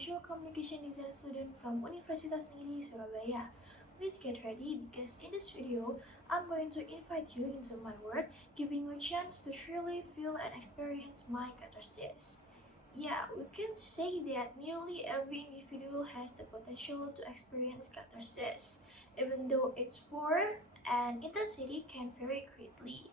visual communication design student from Universitas Negeri Surabaya. Please get ready because in this video, I'm going to invite you into my world, giving you a chance to truly feel and experience my catharsis. Yeah, we can say that nearly every individual has the potential to experience catharsis, even though its form and intensity can vary greatly.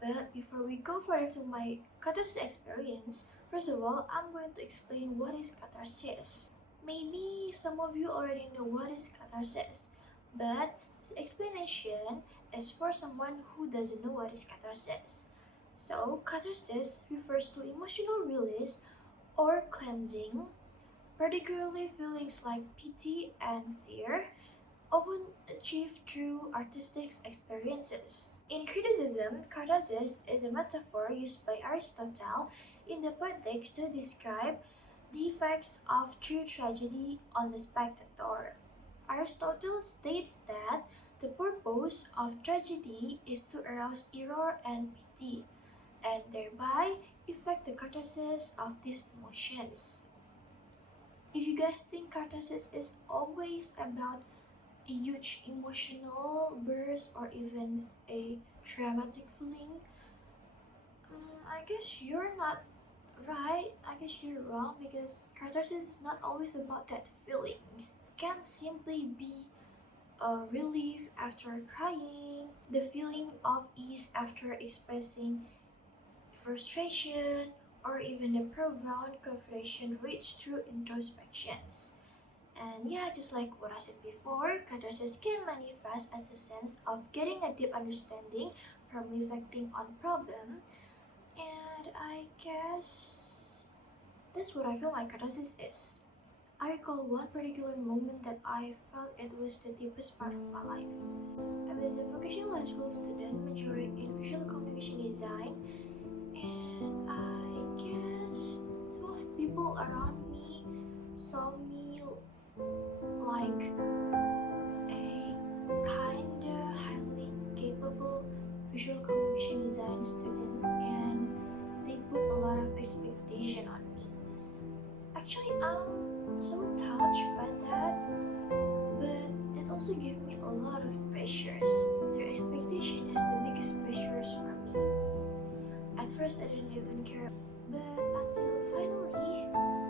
But before we go further to my catharsis experience, first of all, I'm going to explain what is catharsis. Maybe some of you already know what is catharsis, but this explanation is for someone who doesn't know what is catharsis. So, catharsis refers to emotional release or cleansing, particularly feelings like pity and fear, often achieved through artistic experiences. In criticism, catharsis is a metaphor used by Aristotle in the Poetics to describe the effects of true tragedy on the spectator. Aristotle states that the purpose of tragedy is to arouse ire and pity, and thereby effect the catharsis of these emotions. If you guys think catharsis is always about a huge emotional burst or even a dramatic feeling, I guess you're not right. I guess you're wrong because catharsis is not always about that feeling. It can simply be a relief after crying, the feeling of ease after expressing frustration, or even a profound confession reached through introspections. And yeah, just like what I said before, catharsis can manifest as the sense of getting a deep understanding from reflecting on problem. And I guess that's what I feel like catharsis is. I recall one particular moment that I felt it was the deepest part of my life. I was a vocational high school student majoring in visual communication design, and I guess some of people around me saw me like a kinda highly capable visual communication design student, and they put a lot of expectation on me. Actually, I'm so touched by that, but it also gave me a lot of pressures. Their expectation is the biggest pressures for me. At first, I didn't even care, but until finally,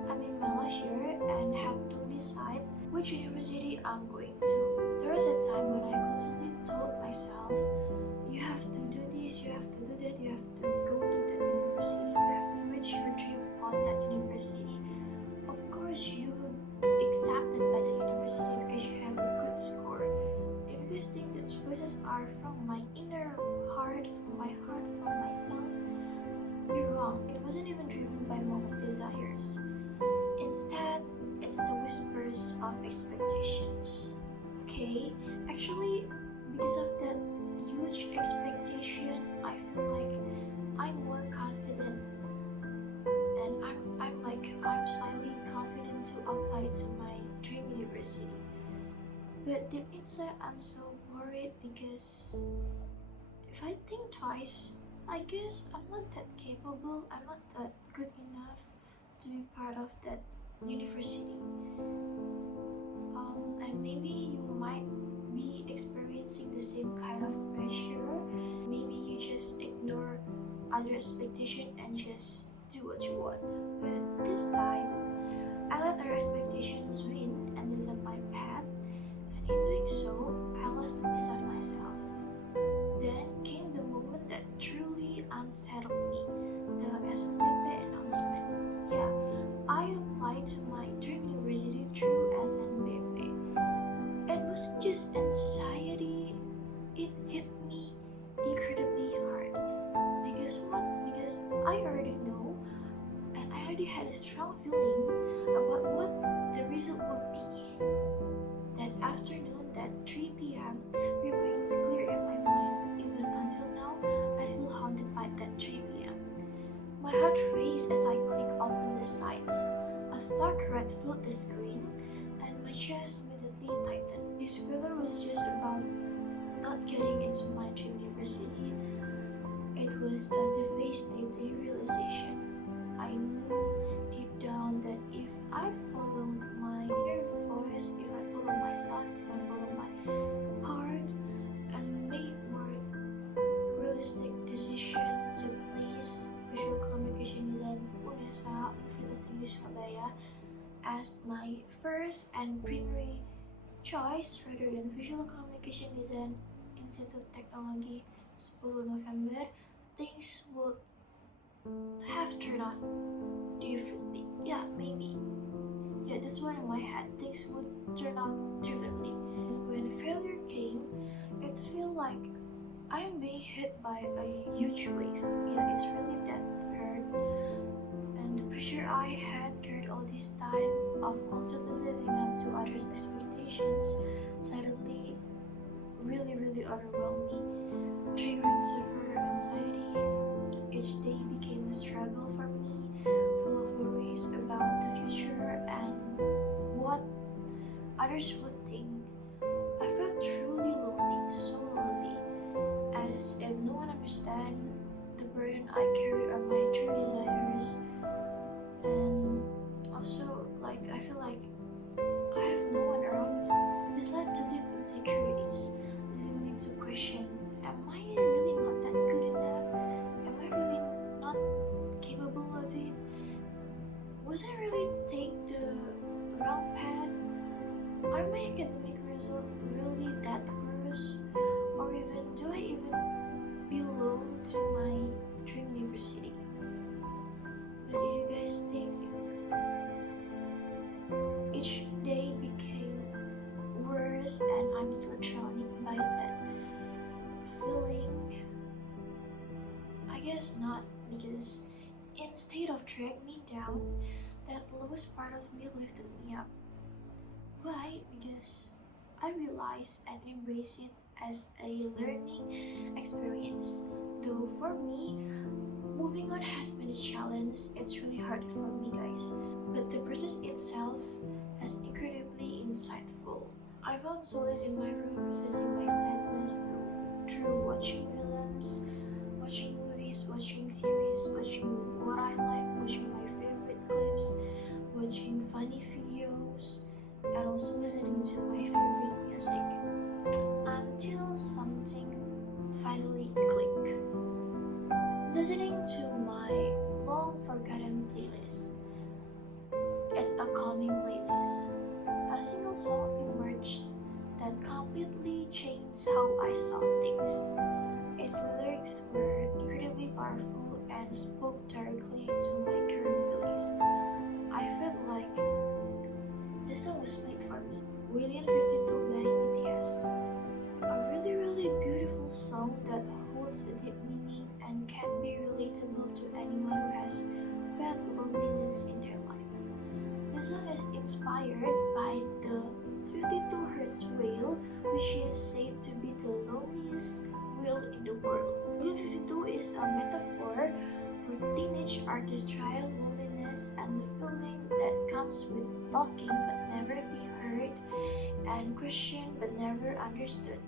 I'm in my last year and have to decide which university I'm going to. There was a time when I constantly told myself, you have to do this, you have to do that, you have to go to that university, you have to reach your dream on that university. Of course, you will be accepted by the university because you have a good score. If you guys think that voices are from my inner heart, from myself, you're wrong. It wasn't even driven by my own desires. Instead, it's the whispers of expectations. Okay, actually, because of that huge expectation, I feel like I'm more confident, and I'm slightly confident to apply to my dream university. But deep inside, I'm so worried because if I think twice, I guess I'm not that capable, I'm not that good enough to be part of that university. And maybe you might be experiencing the same kind of pressure. Maybe you just ignore other expectation and just do what you want. But this time, I let our expectations win and design my path. And in doing so, I lost a piece of myself. Then came the moment that truly unsettled me, the SNBP announcement. Yeah, I applied to my dream university through SNBP. It wasn't just anxiety, it hit me incredibly hard. Because what? Because I already know, and I already had a strong feeling about what the result would be. That afternoon, that 3 p.m., remains clear in my mind. Even until now, I still haunted by that 3 p.m. My heart raced as I clicked open the sites. A stark red filled the screen, and my chest immediately tightened. This failure was just about not getting into my dream university. It was a devastating realization. I knew deep down that if I'd followed decision to place visual communication design UNESA, Universitas Tinggi Surabaya, as my first and primary choice rather than visual communication design Institute Teknologi 10 November, things would have turned out differently. Yeah, maybe. Yeah, that's what in my head. Things would turn out differently. When failure came, it felt like I'm being hit by a huge wave. Yeah, it's really that hurt. And the pressure I had carried all this time of constantly living up to others' expectations suddenly really overwhelmed me, triggering severe anxiety. Each day became a struggle for me, full of worries about the future and what others would think. I felt truly lonely, so lonely, as if no one understand the burden I carried on my true desires. And also, like, I feel like I have no one around me. This led to deep insecurities, leading me to question, am I really not that good enough? Am I really not capable of it? Was I really take the wrong path? Are my academic results really that worse? Or even do I even belong to my dream university? But if you guys think each day became worse and I'm still drowning by that feeling, I guess not, because instead of dragging me down, that lowest part of me lifted me up. Why? Because I realized and embraced it as a learning experience. Though for me, moving on has been a challenge. It's really hard for me, guys. But the process itself is incredibly insightful. I found solace in my room, processing my sadness through watching films, watching movies, watching series, watching what I like, watching my favorite clips, watching funny videos, and also listening to my favorite music until something finally clicked. Listening to my long forgotten playlist. It's a calming playlist. A single song emerged that completely changed how I saw things. Its lyrics were incredibly powerful and spoke directly to my current feelings. I felt like the song was made for me. Whalien 52 by BTS. A really beautiful song that holds a deep meaning and can be relatable to anyone who has felt loneliness in their life. The song is inspired by the 52 Hertz whale, which is said to be the loneliest whale in the world. Whalien 52 is a metaphor for teenage artistry, loneliness, and the feeling that comes with talking but never be heard and questioned but never understood.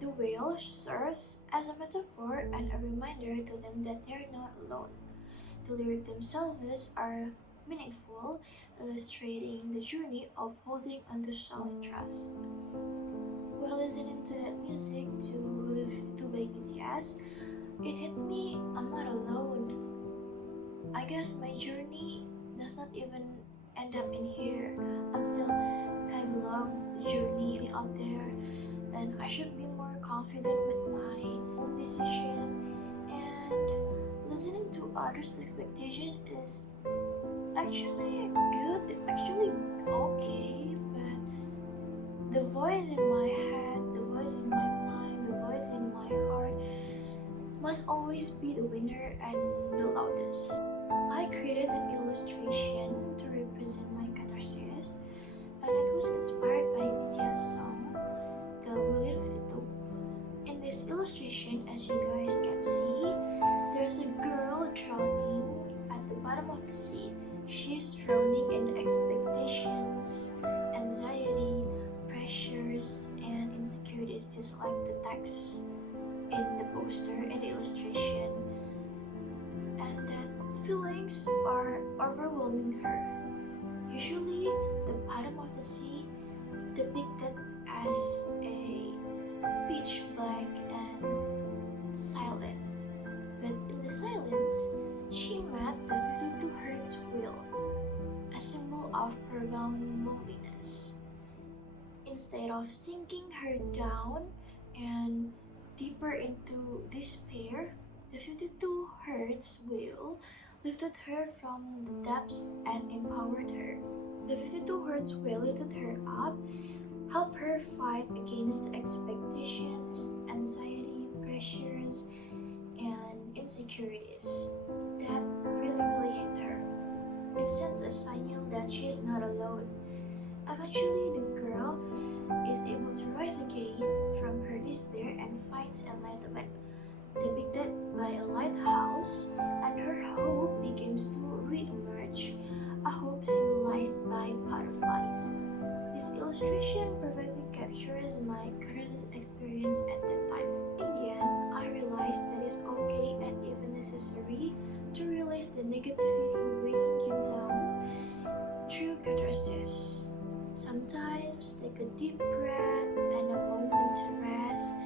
The whale serves as a metaphor and a reminder to them that they are not alone. The lyrics themselves are meaningful, illustrating the journey of holding onto self-trust. While listening to that music to Whalien 52 by BTS, it hit me, I'm not alone. I guess my journey does not even end up in here. I'm still have a long journey out there, and I should be more confident with my own decision. And listening to others' expectation is actually good. It's actually okay, but the voice in my head, the voice in my mind, the voice in my heart must always be the winner and the loudest. I created an illustration to represent my catharsis, and it was inspired by BTS song, the Whalien 52. In this illustration, as you guys can see, there's a girl drowning at the bottom of the sea. She's drowning in the expectations, anxiety, pressures, and insecurities, just like the text in the poster, in the illustration. And that feelings are overwhelming her. Usually, the bottom of the sea depicted as a pitch black and silent. loneliness. Instead of sinking her down and deeper into despair, the 52 Hertz wheel lifted her from the depths and empowered her. The 52 Hertz wheel lifted her up, helped her fight against expectations, anxiety, pressures, and insecurities that really hit her. It sends a signal that she is not alone. Eventually, the girl is able to rise again from her despair and finds enlightenment, depicted by a lighthouse, and her hope begins to re-emerge, a hope symbolized by butterflies. This illustration perfectly captures my catharsis experience at that time. In the end, I realized that it's okay and even necessary to realize the negativity weighing you down through catharsis. Sometimes take a deep breath and a moment to rest,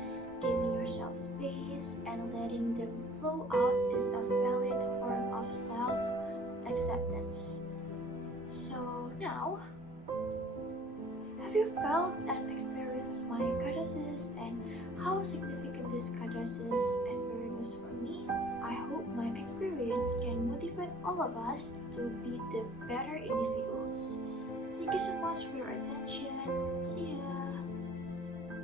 giving yourself space and letting them flow out is a valid form of self acceptance. So now, have you felt and experienced my catharsis and how significant this catharsis experience was for me? I hope my experience can motivate all of us to be the better individuals. Thank you so much for your attention. See ya!